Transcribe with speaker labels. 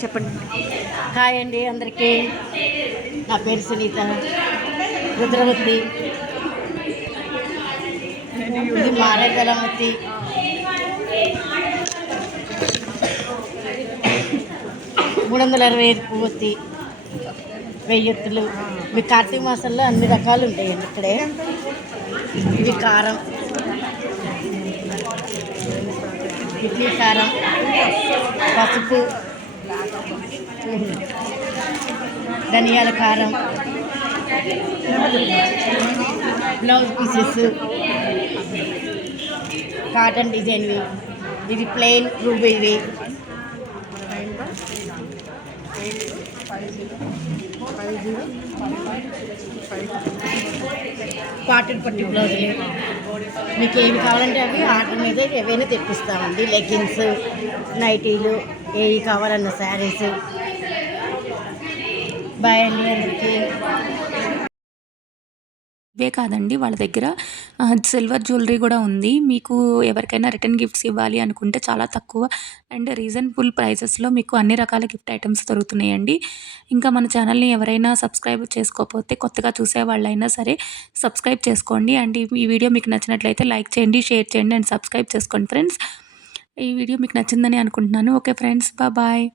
Speaker 1: చెప్పండి. హాయ్ అండి అందరికీ. నా పేరు సునీత. రుద్రవతి. ఇది మారేదలవతి మూడు వందల అరవై ఐదు పువ్వొత్తి. వెయ్యెత్తులు. ఇవి కార్తీక మాసంలో అన్ని రకాలు ఉంటాయండి ఇక్కడే. ఇవి కారం. ఇడ్లీ కారం. పసుపు. ధనియాల కారం. Blouse pieces. కాటన్ డిజైన్వి ఇది ప్లెయిన్ రూబీవి కాటన్ పట్టి బ్లౌజులు. మీకు ఏమి కావాలంటే అవి ఆర్డర్ మీద ఏవైనా తెప్పిస్తామండి. లెగ్గిన్స్ నైటీలు ఏవి కావాలన్న శారీస్. బాయ్ అండి అందరికీ
Speaker 2: ఇవే కాదండి. వాళ్ళ దగ్గర సిల్వర్ జ్యువెలరీ కూడా ఉంది. మీకు ఎవరికైనా రిటర్న్ గిఫ్ట్స్ ఇవ్వాలి అనుకుంటే చాలా తక్కువ. అండ్ రీజనబుల్ ప్రైసెస్లో మీకు అన్ని రకాల గిఫ్ట్ ఐటమ్స్ దొరుకుతున్నాయండి. ఇంకా మన ఛానల్ని ఎవరైనా సబ్స్క్రైబ్ చేసుకోకపోతే కొత్తగా చూసే వాళ్ళైనా సరే సబ్స్క్రైబ్ చేసుకోండి. అండ్ ఈ- ఈ వీడియో మీకు నచ్చినట్లయితే లైక్ చేయండి షేర్ చేయండి అండ్ సబ్స్క్రైబ్ చేసుకోండి ఫ్రెండ్స్. ఈ వీడియో మీకు నచ్చిందని అనుకుంటున్నాను. Okay friends. బాయ్.